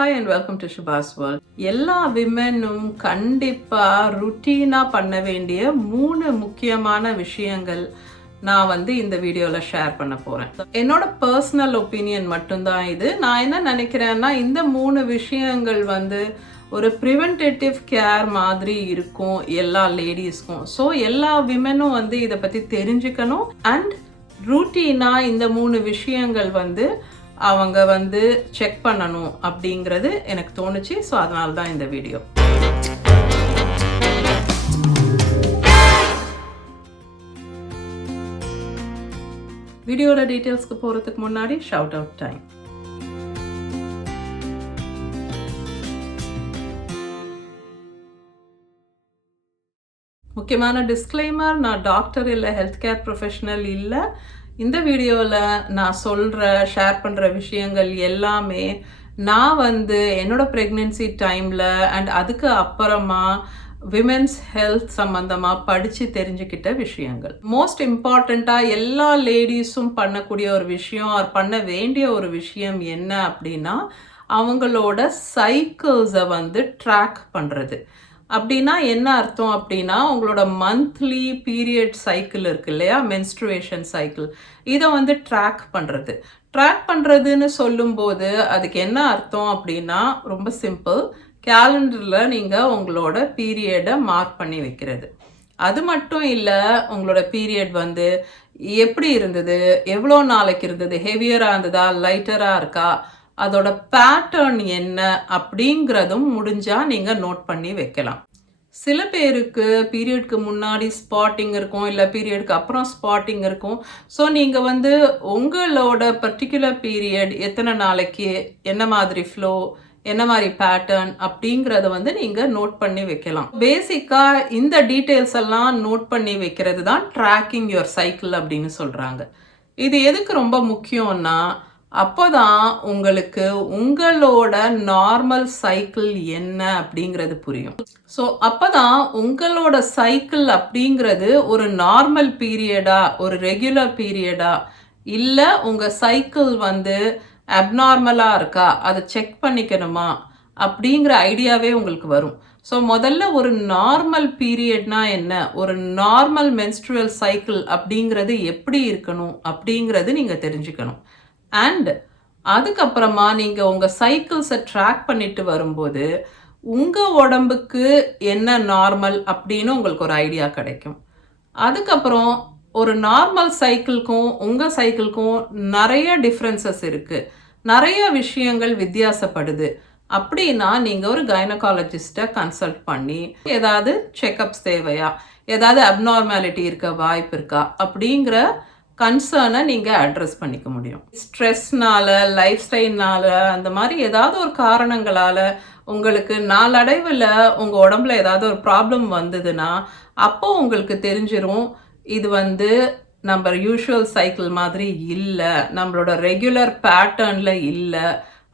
Hi and welcome to ஷுபாஸ் world. எல்லா விமெனும் கண்டிப்பாக ருட்டீனாக பண்ண வேண்டிய 3 முக்கியமான விஷயங்கள் நான் இந்த வீடியோவில் ஷேர் பண்ண போகிறேன். என்னோட பர்சனல் ஒப்பீனியன் மட்டும்தான் இது. நான் என்ன நினைக்கிறேன்னா, இந்த 3 விஷயங்கள் ஒரு ப்ரிவென்டேட்டிவ் கேர் மாதிரி இருக்கும் எல்லா லேடிஸ்க்கும். ஸோ எல்லா விமெனும் இதை பற்றி தெரிஞ்சுக்கணும். அண்ட் ரூட்டீனாக இந்த 3 விஷயங்கள் அவங்க செக் பண்ணணும் அப்படிங்கிறது எனக்கு தோணுச்சு. ஸோ அதனால தான் இந்த வீடியோ. வீடியோட டீட்டெயில்ஸ்க்கு போகிறதுக்கு முன்னாடி ஷவுட் அவுட் டைம். முக்கியமான டிஸ்க்ளைமர், நான் டாக்டர் இல்லை, ஹெல்த் கேர் ப்ரொஃபஷனல் இல்லை. இந்த வீடியோவில் நான் ஷேர் பண்ணுற விஷயங்கள் எல்லாமே நான் என்னோட ப்ரெக்னென்சி டைமில் அண்ட் அதுக்கு அப்புறமா விமென்ஸ் ஹெல்த் சம்மந்தமாக படித்து தெரிஞ்சுக்கிட்ட விஷயங்கள். மோஸ்ட் இம்பார்ட்டண்ட்டாக எல்லா லேடிஸும் பண்ணக்கூடிய ஒரு விஷயம், பண்ண வேண்டிய ஒரு விஷயம் என்ன அப்படின்னா, அவங்களோட சைக்கிள்ஸை ட்ராக் பண்ணுறது. அப்படின்னா என்ன அர்த்தம் அப்படின்னா, உங்களோட மந்த்லி பீரியட் சைக்கிள் இருக்கு இல்லையா, மென்ஸ்ட்ருவேஷன் சைக்கிள், இதை ட்ராக் பண்ணுறதுன்னு சொல்லும்போது அதுக்கு என்ன அர்த்தம் அப்படின்னா, ரொம்ப சிம்பிள். கேலண்டரில் நீங்கள் உங்களோட பீரியடை மார்க் பண்ணி வைக்கிறது. அது மட்டும் இல்லை, உங்களோட பீரியட் எப்படி இருந்தது, எவ்வளோ நாளைக்கு இருந்தது, ஹெவியராக இருந்ததா, லைட்டராக இருக்கா, அதோட பேட்டர்ன் என்ன அப்படிங்கிறதும் முடிஞ்சால் நீங்கள் நோட் பண்ணி வைக்கலாம். சில பேருக்கு பீரியட்க்கு முன்னாடி ஸ்பாட்டிங் இருக்கும், இல்லை பீரியட்க்கு அப்புறம் ஸ்பாட்டிங் இருக்கும். ஸோ நீங்கள் உங்களோட பர்டிகுலர் பீரியட் எத்தனை நாளைக்கு, என்ன மாதிரி ஃப்ளோ, என்ன மாதிரி பேட்டர்ன் அப்படிங்கிறத நீங்கள் நோட் பண்ணி வைக்கலாம். பேசிக்காக இந்த டீட்டெயில்ஸ் எல்லாம் நோட் பண்ணி வைக்கிறது தான் ட்ராக்கிங் யுவர் சைக்கிள் அப்படின்னு சொல்கிறாங்க. இது எதுக்கு ரொம்ப முக்கியம்னா, அப்போதான் உங்களுக்கு உங்களோட நார்மல் சைக்கிள் என்ன அப்படிங்கிறது புரியும். ஸோ அப்போதான் உங்களோட சைக்கிள் அப்படிங்கிறது ஒரு நார்மல் பீரியடா, ஒரு ரெகுலர் பீரியடா, இல்லை உங்கள் சைக்கிள் அப்நார்மலாக இருக்கா, அதை செக் பண்ணிக்கணுமா அப்படிங்கிற ஐடியாவே உங்களுக்கு வரும். ஸோ முதல்ல ஒரு நார்மல் பீரியட்னா என்ன, ஒரு நார்மல் மென்ஸ்ட்ருவல் சைக்கிள் அப்படிங்கிறது எப்படி இருக்கணும் அப்படிங்கிறது நீங்கள் தெரிஞ்சுக்கணும். அண்ட் அதுக்கப்புறமா நீங்கள் உங்கள் சைக்கிள்ஸை ட்ராக் பண்ணிட்டு வரும்போது உங்கள் உடம்புக்கு என்ன நார்மல் அப்படின்னு உங்களுக்கு ஒரு ஐடியா கிடைக்கும். அதுக்கப்புறம் ஒரு நார்மல் சைக்கிள்க்கும் உங்கள் சைக்கிள்க்கும் நிறைய டிஃப்ரென்சஸ் இருக்குது, நிறைய விஷயங்கள் வித்தியாசப்படுது. அப்படின்னா நீங்கள் ஒரு கைனகாலஜிஸ்ட்டை கன்சல்ட் பண்ணி ஏதாவது செக்கப்ஸ் தேவையா, ஏதாவது அப்நார்மாலிட்டி இருக்க வாய்ப்பு இருக்கா அப்படிங்கிற கன்சர்னை நீங்கள் அட்ரஸ் பண்ணிக்க முடியும். ஸ்ட்ரெஸ்னால, லைஃப் ஸ்டைல்னால, அந்த மாதிரி ஏதாவது ஒரு காரணங்களால் உங்களுக்கு நாளடைவில் உங்கள் உடம்புல ஏதாவது ஒரு ப்ராப்ளம் வந்ததுன்னா அப்போ உங்களுக்கு தெரிஞ்சிடும் இது நம்ம யூஷுவல் சைக்கிள் மாதிரி இல்லை, நம்மளோட ரெகுலர் பேட்டர்னில் இல்லை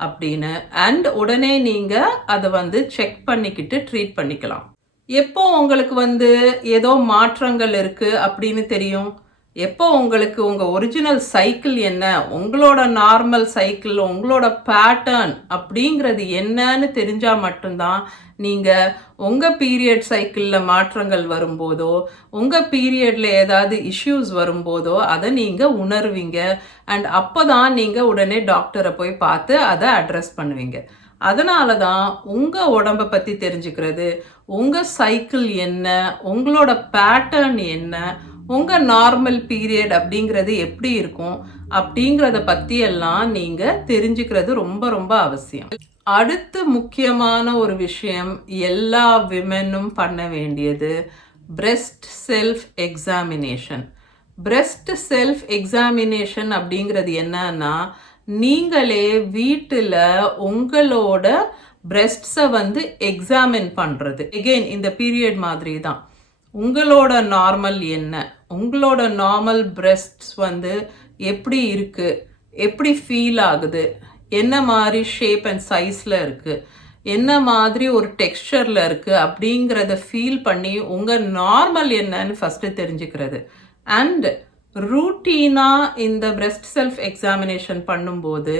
அப்படின்னு. அண்ட் உடனே நீங்கள் அதை செக் பண்ணிக்கிட்டு ட்ரீட் பண்ணிக்கலாம். எப்போ உங்களுக்கு ஏதோ மாற்றங்கள் இருக்குது அப்படின்னு தெரியும், எப்போ உங்களுக்கு உங்கள் ஒரிஜினல் சைக்கிள் என்ன, உங்களோட நார்மல் சைக்கிள், உங்களோட பேட்டர்ன் அப்படிங்கிறது என்னன்னு தெரிஞ்சால் மட்டும்தான் நீங்கள் உங்கள் பீரியட் சைக்கிளில் மாற்றங்கள் வரும்போதோ, உங்கள் பீரியடில் ஏதாவது இஷ்யூஸ் வரும்போதோ அதை நீங்கள் உணர்வீங்க. அண்ட் அப்போ தான் நீங்கள் உடனே டாக்டரை போய் பார்த்து அதை அட்ரஸ் பண்ணுவீங்க. அதனால தான் உங்கள் உடம்பை பற்றி தெரிஞ்சுக்கிறது, உங்கள் சைக்கிள் என்ன, உங்களோட பேட்டர்ன் என்ன, உங்கள் நார்மல் பீரியட் அப்படிங்கிறது எப்படி இருக்கும் அப்படிங்கிறத பற்றியெல்லாம் நீங்கள் தெரிஞ்சுக்கிறது ரொம்ப ரொம்ப அவசியம். அடுத்து முக்கியமான ஒரு விஷயம் எல்லா விமெனும் பண்ண வேண்டியது breast self examination. Breast self examination அப்படிங்கிறது என்னன்னா, நீங்களே வீட்டில் உங்களோட பிரெஸ்ட்ஸை எக்ஸாமின் பண்ணுறது. எகெயின் இந்த பீரியட் மாதிரி தான். உங்களோட நார்மல் என்ன, உங்களோட நார்மல் பிரெஸ்ட்ஸ் எப்படி இருக்குது, எப்படி ஃபீல் ஆகுது, என்ன மாதிரி ஷேப் அண்ட் சைஸில் இருக்குது, என்ன மாதிரி ஒரு டெக்ஸ்சரில் இருக்குது அப்படிங்கிறத ஃபீல் பண்ணி உங்கள் நார்மல் என்னன்னு ஃபஸ்ட்டு தெரிஞ்சுக்கிறது. அண்ட் ரூட்டீனாக இந்த பிரெஸ்ட் செல்ஃப் எக்ஸாமினேஷன் பண்ணும்போது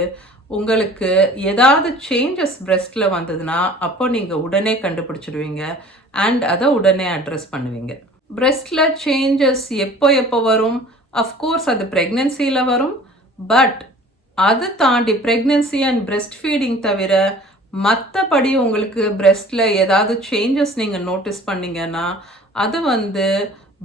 உங்களுக்கு ஏதாவது சேஞ்சஸ் பிரெஸ்ட்டில் வந்ததுன்னா அப்போ நீங்கள் உடனே கண்டுபிடிச்சிடுவீங்க அண்ட் அதை உடனே அட்ரஸ் பண்ணுவீங்க. பிரெஸ்ட்டில் சேஞ்சஸ் எப்போ வரும்? அஃப்கோர்ஸ் அது ப்ரெக்னென்சியில் வரும். பட் அது தாண்டி ப்ரெக்னென்சி அண்ட் பிரெஸ்ட் ஃபீடிங் தவிர மற்றபடி உங்களுக்கு பிரெஸ்ட்டில் ஏதாவது சேஞ்சஸ் நீங்கள் நோட்டீஸ் பண்ணீங்கன்னா அது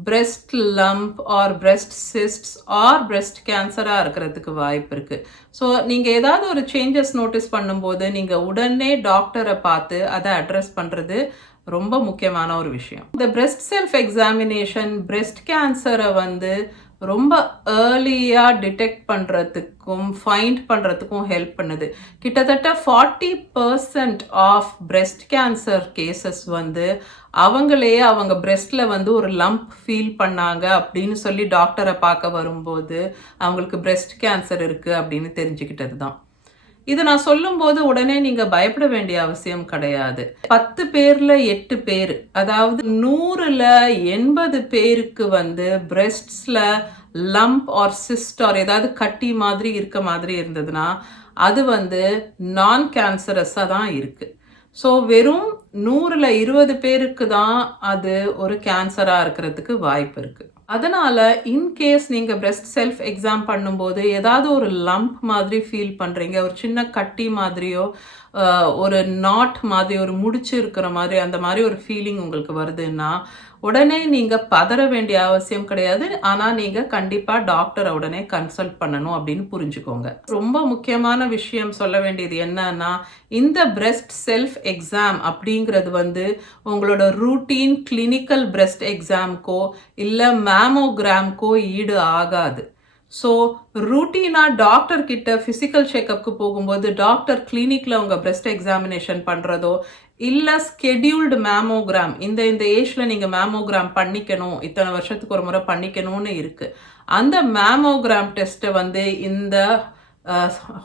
breast lump or breast cysts or breast கேன்சராக இருக்கிறதுக்கு வாய்ப்பு இருக்குது. ஸோ நீங்கள் ஏதாவது ஒரு சேஞ்சஸ் நோட்டீஸ் பண்ணும்போது நீங்கள் உடனே டாக்டரை பார்த்து அதை அட்ரஸ் பண்ணுறது ரொம்ப முக்கியமான ஒரு விஷயம். இந்த பிரெஸ்ட் செல்ஃப் எக்ஸாமினேஷன் பிரெஸ்ட் கேன்சரை ரொம்ப ஏர்லியாக டிடெக்ட் பண்ணுறதுக்கும் ஃபைண்ட் பண்ணுறதுக்கும் ஹெல்ப் பண்ணுது. கிட்டத்தட்ட 40% ஆஃப் பிரெஸ்ட் கேன்சர் கேசஸ் அவங்களே அவங்க பிரெஸ்ட்டில் ஒரு லம்ப் ஃபீல் பண்ணாங்க அப்படின்னு சொல்லி டாக்டரை பார்க்க வரும்போது அவங்களுக்கு பிரெஸ்ட் கேன்சர் இருக்குது அப்படின்னு தெரிஞ்சுக்கிட்டது தான். இது நான் சொல்லும்போது உடனே நீங்கள் பயப்பட வேண்டிய அவசியம் கிடையாது. 10 பேரில் 8 பேர், அதாவது 100ல் 80 பேருக்கு பிரெஸ்ட்ஸில் லம்ப் ஆர் சிஸ்ட் ஆர் ஏதாவது கட்டி மாதிரி இருக்க மாதிரி இருந்ததுன்னா அது நான் கேன்சரஸாக தான் இருக்குது. ஸோ வெறும் 100ல் 20 பேருக்கு தான் அது ஒரு கேன்சராக இருக்கிறதுக்கு வாய்ப்பு இருக்குது. அதனால் இன்கேஸ் நீங்கள் பிரெஸ்ட் செல்ஃப் எக்ஸாம் பண்ணும்போது ஏதாவது ஒரு லம்ப் மாதிரி ஃபீல் பண்ணுறீங்க, ஒரு சின்ன கட்டி மாதிரியோ ஒரு நாட் மாதிரி ஒரு முடிச்சு இருக்கிற மாதிரி அந்த மாதிரி ஒரு ஃபீலிங் உங்களுக்கு வருதுன்னா உடனே நீங்கள் பதற வேண்டிய அவசியம் கிடையாது. ஆனால் நீங்கள் கண்டிப்பாக டாக்டரை உடனே கன்சல்ட் பண்ணணும் அப்படின்னு புரிஞ்சுக்கோங்க. ரொம்ப முக்கியமான விஷயம் சொல்ல வேண்டியது என்னன்னா, இந்த பிரெஸ்ட் செல்ஃப் எக்ஸாம் அப்படிங்கிறது உங்களோட ரூட்டீன் கிளினிக்கல் பிரெஸ்ட் எக்ஸாம்க்கோ இல்லை மேமோகிராம்க்கோ ஈடு ஆகாது. ஸோ ரூட்டீனாக டாக்டர் கிட்ட ஃபிசிக்கல் செக்கப்புக்கு போகும்போது டாக்டர் கிளினிக்கில் உங்கள் பிரெஸ்ட் எக்ஸாமினேஷன் பண்ணுறதோ இல்லை ஸ்கெடியூல்டு மேமோகிராம் இந்த ஏஜில் நீங்கள் மேமோகிராம் பண்ணிக்கணும், இத்தனை வருஷத்துக்கு ஒரு முறை பண்ணிக்கணும்னு இருக்குது. அந்த மேமோகிராம் டெஸ்ட்டை இந்த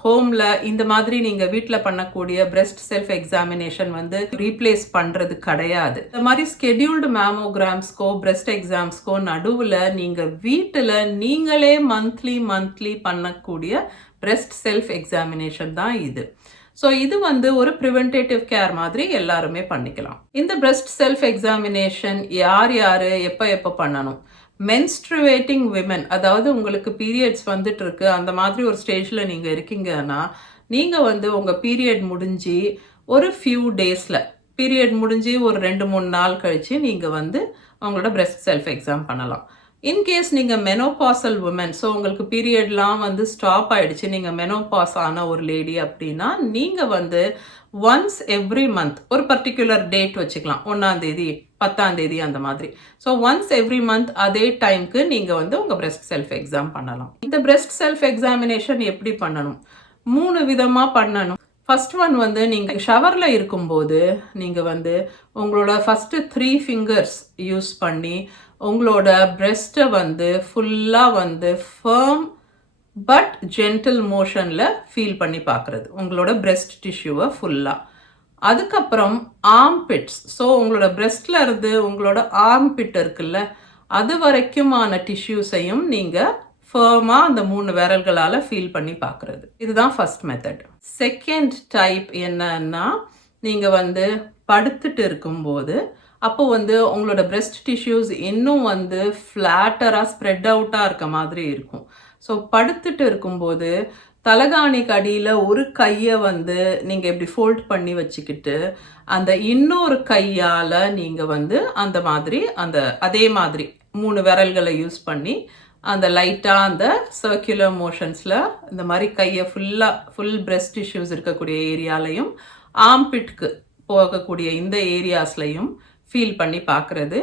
ஹோமில் இந்த மாதிரி நீங்கள் வீட்டில் பண்ணக்கூடிய பிரெஸ்ட் செல்ஃப் எக்ஸாமினேஷன் ரீப்ளேஸ் பண்ணுறது கிடையாது. இந்த மாதிரி ஸ்கெடியூல்டு மேமோகிராம்ஸ்க்கோ பிரெஸ்ட் எக்ஸாம்ஸ்க்கோ நடுவில் நீங்கள் வீட்டில் நீங்களே மந்த்லி பண்ணக்கூடிய பிரெஸ்ட் செல்ஃப் எக்ஸாமினேஷன் தான் இது. ஸோ இது ஒரு ப்ரிவென்டேட்டிவ் கேர் மாதிரி எல்லாருமே பண்ணிக்கலாம். இந்த பிரெஸ்ட் செல்ஃப் எக்ஸாமினேஷன் யார் எப்போ பண்ணணும்? மென்ஸ்ட்ருவேட்டிங் விமன், அதாவது உங்களுக்கு பீரியட்ஸ் இருக்கு அந்த மாதிரி ஒரு ஸ்டேஜில் நீங்கள் இருக்கீங்கன்னா நீங்கள் உங்கள் பீரியட் முடிஞ்சு ஒரு ஃபியூ டேஸில் பீரியட் முடிஞ்சு ஒரு 2-3 நாள் கழித்து நீங்கள் உங்களோட பிரெஸ்ட் செல்ஃப் எக்ஸாம் பண்ணலாம். இன்கேஸ் நீங்கள் மெனோபாசல் உமன், ஸோ உங்களுக்கு பீரியட்லாம் ஸ்டாப் ஆகிடுச்சு, நீங்கள் மெனோபாஸ் ஆன ஒரு லேடி அப்படின்னா நீங்கள் ஒன்ஸ் எவ்ரி மந்த் ஒரு பர்டிகுலர் டேட் வச்சுக்கலாம், 1ஆம் தேதி 10ஆம் தேதி அந்த மாதிரி. ஸோ ஒன்ஸ் எவ்ரி மந்த் அதே டைமுக்கு நீங்கள் உங்கள் பிரெஸ்ட் செல்ஃப் எக்ஸாம் பண்ணலாம். இந்த பிரெஸ்ட் செல்ஃப் எக்ஸாமினேஷன் எப்படி பண்ணணும்? 3 விதமாக பண்ணணும். ஃபர்ஸ்ட் ஒன் நீங்கள் ஷவரில் இருக்கும்போது நீங்கள் உங்களோட ஃபஸ்ட்டு 3 ஃபிங்கர்ஸ் யூஸ் பண்ணி உங்களோட பிரெஸ்ட்டை ஃபுல்லாக ஃபர்ம் பட் ஜென்டில் மோஷனில் ஃபீல் பண்ணி பார்க்குறது உங்களோட பிரெஸ்ட் டிஷ்யூவை ஃபுல்லாக. அதுக்கப்புறம் ஆர்ம்பிட்ஸ், ஸோ உங்களோட பிரெஸ்டில் இருந்து உங்களோட ஆர்ம்பிட் இருக்குல்ல அது வரைக்குமான டிஷ்யூஸையும் நீங்கள் ஃபர்மாக அந்த 3 விரல்களால் ஃபீல் பண்ணி பார்க்குறது. இதுதான் ஃபர்ஸ்ட் மெத்தட். செகண்ட் டைப் என்னன்னா, நீங்கள் படுத்துட்டு இருக்கும்போது அப்போ உங்களோட பிரெஸ்ட் டிஷ்யூஸ் இன்னும் ஃப்ளாட்டராக ஸ்ப்ரெட் அவுட்டாக இருக்க மாதிரி இருக்கும். ஸோ படுத்துட்டு இருக்கும்போது தலகாணிக்கு அடியில் ஒரு கையை நீங்கள் இப்படி ஃபோல்ட் பண்ணி வச்சுக்கிட்டு அந்த இன்னொரு கையால் நீங்கள் அந்த மாதிரி அதே மாதிரி 3 விரல்களை யூஸ் பண்ணி அந்த லைட்டாக அந்த சர்க்குலர் மோஷன்ஸில் இந்த மாதிரி கையை ஃபுல் பிரெஸ்ட் டிஷ்யூஸ் இருக்கக்கூடிய ஏரியாலையும் ஆர்ம்பிட்க்கு போகக்கூடிய இந்த ஏரியாஸ்லையும் ஃபீல் பண்ணி பார்க்குறது.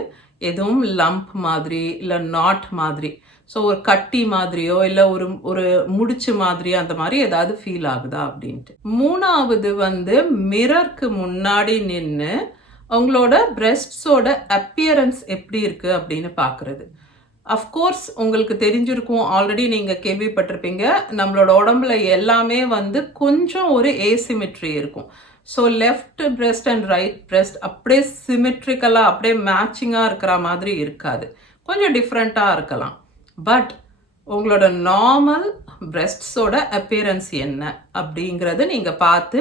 எதுவும் லம்ப் மாதிரி இல்லை நாட் மாதிரி, ஸோ ஒரு கட்டி மாதிரியோ இல்லை ஒரு முடிச்சு மாதிரியோ அந்த மாதிரி ஏதாவது ஃபீல் ஆகுதா அப்படின்ட்டு. 3வது மிரருக்கு முன்னாடி நின்று உங்களோட பிரெஸ்ட்ஸோட அப்பியரன்ஸ் எப்படி இருக்குது அப்படின்னு பார்க்குறது. அஃப்கோர்ஸ் உங்களுக்கு தெரிஞ்சிருக்கும், ஆல்ரெடி நீங்கள் கேள்விப்பட்டிருப்பீங்க, நம்மளோட உடம்புல எல்லாமே கொஞ்சம் ஒரு ஏசிமெட்ரி இருக்கும். So left breast and right breast அப்படியே சிமெட்ரிக்கலாக அப்படியே மேட்சிங்காக இருக்கிற மாதிரி இருக்காது, கொஞ்சம் டிஃப்ரெண்ட்டாக இருக்கலாம். பட் உங்களோட நார்மல் பிரெஸ்ட்ஸோட அப்பியரன்ஸ் என்ன அப்படிங்கிறது நீங்கள் பார்த்து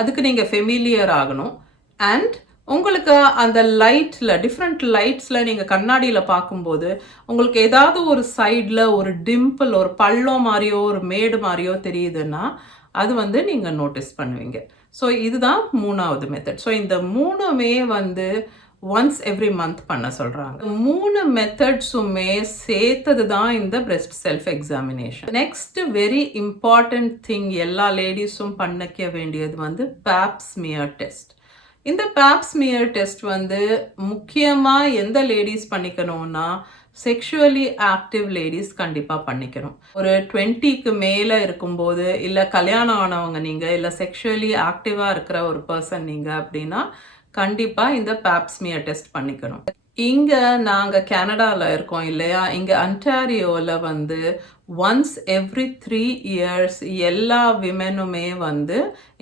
அதுக்கு நீங்கள் ஃபெமிலியர் ஆகணும். அண்ட் உங்களுக்கு அந்த லைட்டில் டிஃப்ரெண்ட் லைட்ஸில் நீங்கள் கண்ணாடியில் பார்க்கும்போது உங்களுக்கு ஏதாவது ஒரு சைடில் ஒரு டிம்பிள், ஒரு பள்ளம் மாதிரியோ ஒரு மேடு மாதிரியோ தெரியுதுன்னா அது வந்து நீங்கள் நோட்டீஸ் பண்ணுவீங்க. ஸோ இதுதான் 3வது மெத்தட். ஸோ இந்த 3மே வந்து ஒன்ஸ் எவ்ரி மந்த் பண்ண சொல்கிறாங்க. 3 மெத்தட்ஸுமே சேர்த்தது தான் இந்த breast self examination. Next very important thing எல்லா லேடிஸும் பண்ணிக்க வேண்டியது வந்து பேப் ஸ்மியர் டெஸ்ட். இந்த பேப் ஸ்மியர் டெஸ்ட் வந்து முக்கியமாக எந்த லேடிஸ் பண்ணிக்கணும்னா செக்ஷுவலி ஆக்டிவ் லேடிஸ் கண்டிப்பாக பண்ணிக்கணும். ஒரு 20க்கு மேலே இருக்கும்போது, இல்லை கல்யாணம் ஆனவங்க நீங்கள், இல்லை செக்ஷுவலி ஆக்டிவாக இருக்கிற ஒரு பர்சன் நீங்கள் அப்படின்னா கண்டிப்பாக இந்த பேப் ஸ்மியர் டெஸ்ட் பண்ணிக்கணும். இங்கே நாங்கள் கனடாவில் இருக்கோம் இல்லையா, இங்கே அன்டாரியோவில் வந்து ஒன்ஸ் எவ்ரி 3 இயர்ஸ் எல்லா விமெனுமே வந்து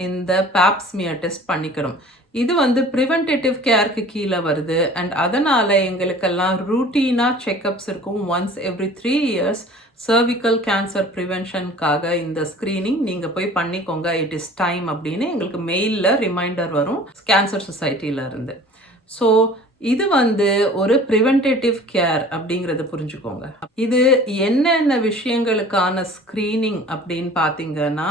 இந்த பேப் ஸ்மியர் டெஸ்ட் பண்ணிக்கணும். இது வந்து ப்ரிவென்டேட்டிவ் கேருக்கு கீழே வருது. அண்ட் அதனால் எங்களுக்கெல்லாம் ரூட்டீனாக செக்கப்ஸ் இருக்கும். Once every 3 years cervical cancer ப்ரிவென்ஷனுக்காக இந்த ஸ்க்ரீனிங் நீங்கள் போய் பண்ணிக்கோங்க, இட் இஸ் டைம் அப்படின்னு எங்களுக்கு மெயிலில் ரிமைண்டர் வரும் கேன்சர் சொசைட்டியிலேருந்து. ஸோ இது வந்து ஒரு ப்ரிவென்டேட்டிவ் கேர் அப்படிங்கிறத புரிஞ்சுக்கோங்க. இது என்னென்ன விஷயங்களுக்கான ஸ்க்ரீனிங் அப்படின்னு பார்த்தீங்கன்னா,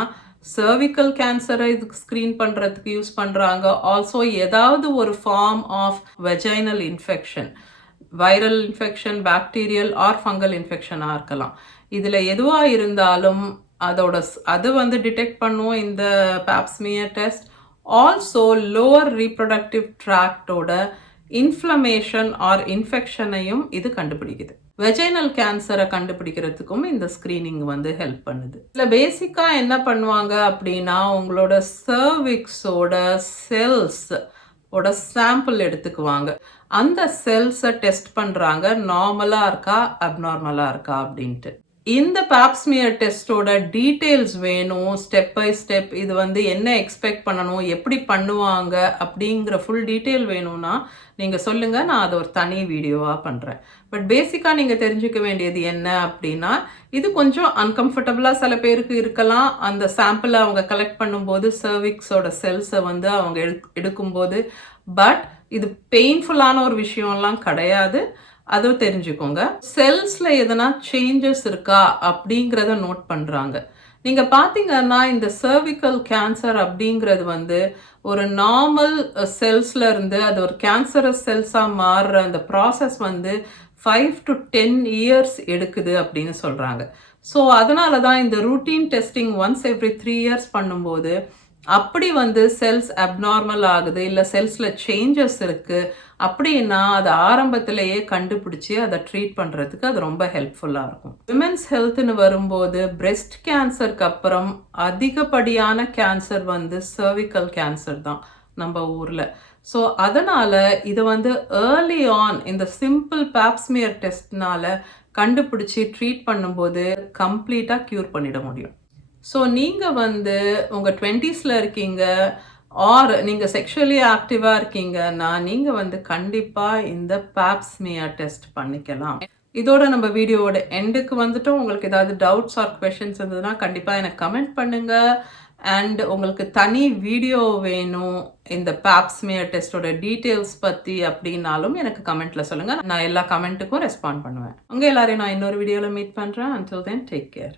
சர்விக்கல் கேன்சரை இதுக்கு ஸ்க்ரீன் பண்ணுறதுக்கு யூஸ் பண்ணுறாங்க. ஆல்சோ ஏதாவது ஒரு form of vaginal infection, viral infection, bacterial or fungal இன்ஃபெக்ஷனாக இருக்கலாம். இதில் எதுவாக இருந்தாலும் அது வந்து டிடெக்ட் பண்ணுவோம் இந்த pap smear test. Also lower reproductive ட்ராக்டோட இன்ஃப்ளமேஷன் ஆர் இன்ஃபெக்ஷனையும் இது கண்டுபிடிக்குது. வெஜைனல் கேன்சரை கண்டுபிடிக்கிறதுக்கும் இந்த ஸ்க்ரீனிங் வந்து ஹெல்ப் பண்ணுது. இதில் பேசிக்காக என்ன பண்ணுவாங்க அப்படின்னா, உங்களோட சர்விக்ஸோட செல்ஸ் ஓட சாம்பிள் எடுத்துக்குவாங்க. அந்த செல்ஸை டெஸ்ட் பண்ணுறாங்க, நார்மலாக இருக்கா அப்நார்மலாக இருக்கா அப்படின்ட்டு. இந்த பேப் ஸ்மியர் டெஸ்ட்டோட டீட்டெயில்ஸ் வேணும், ஸ்டெப் பை ஸ்டெப் இது வந்து என்ன எக்ஸ்பெக்ட் பண்ணணும், எப்படி பண்ணுவாங்க அப்படிங்கிற ஃபுல் டீட்டெயில் வேணும்னா நீங்கள் சொல்லுங்கள், நான் அதை ஒரு தனி வீடியோவாக பண்ணுறேன். பட் பேசிக்காக நீங்கள் தெரிஞ்சுக்க வேண்டியது என்ன அப்படின்னா, இது கொஞ்சம் அன்கம்ஃபர்டபுளாக சில பேருக்கு இருக்கலாம். அந்த சாம்பிளை அவங்க கலெக்ட் பண்ணும்போது சர்விக்ஸோட செல்ஸை வந்து அவங்க எடுக்கும்போது. பட் இது பெயின்ஃபுல்லான ஒரு விஷயம்லாம் கிடையாது, அதுவும் தெரிஞ்சுக்கோங்க. செல்ஸில் எதனா சேஞ்சஸ் இருக்கா அப்படிங்கிறத நோட் பண்ணுறாங்க. நீங்கள் பார்த்தீங்கன்னா இந்த சர்விக்கல் கேன்சர் அப்படிங்கிறது வந்து ஒரு நார்மல் செல்ஸில் இருந்து அது ஒரு கேன்சரஸ் செல்ஸாக மாறுற அந்த ப்ராசஸ் வந்து 5 to 10 இயர்ஸ் எடுக்குது அப்படின்னு சொல்கிறாங்க. ஸோ அதனால தான் இந்த routine testing once every 3 years பண்ணும்போது அப்படி வந்து செல்ஸ் அப்நார்மல் ஆகுது, இல்லை செல்ஸில் சேஞ்சஸ் இருக்குது அப்படின்னா அதை ஆரம்பத்திலேயே கண்டுபிடிச்சி அதை ட்ரீட் பண்ணுறதுக்கு அது ரொம்ப ஹெல்ப்ஃபுல்லாக இருக்கும். விமென்ஸ் ஹெல்த்னு வரும்போது பிரெஸ்ட் கேன்சருக்கு அப்புறம் அதிகப்படியான கேன்சர் வந்து சர்விக்கல் கேன்சர் தான் நம்ம ஊரில். ஸோ அதனால் இதை வந்து ஏர்லி ஆன் இந்த சிம்பிள் பேப் ஸ்மியர் டெஸ்ட்னால கண்டுபிடிச்சி ட்ரீட் பண்ணும்போது கம்ப்ளீட்டாக க்யூர் பண்ணிட முடியும். ஸோ நீங்கள் வந்து உங்கள் 20ஸ்ல இருக்கீங்க ஆர் நீங்கள் செக்ஷுவலி ஆக்டிவாக இருக்கீங்கன்னா நீங்கள் வந்து கண்டிப்பாக இந்த பேப் ஸ்மியர் டெஸ்ட் பண்ணிக்கலாம். இதோட நம்ம வீடியோவோட எண்டுக்கு வந்துட்டோம். உங்களுக்கு ஏதாவது டவுட்ஸ் ஆர் கொஷின்ஸ் இருந்ததுன்னா கண்டிப்பாக எனக்கு கமெண்ட் பண்ணுங்கள். அண்ட் உங்களுக்கு தனி வீடியோ வேணும் இந்த பேப் ஸ்மியர் டெஸ்ட்டோட டீட்டெயில்ஸ் பற்றி அப்படின்னாலும் எனக்கு கமெண்ட்டில் சொல்லுங்கள். நான் எல்லா கமெண்ட்டுக்கும் ரெஸ்பாண்ட் பண்ணுவேன். உங்கள் எல்லாரையும் நான் இன்னொரு வீடியோவில் மீட் பண்ணுறேன். until then take care.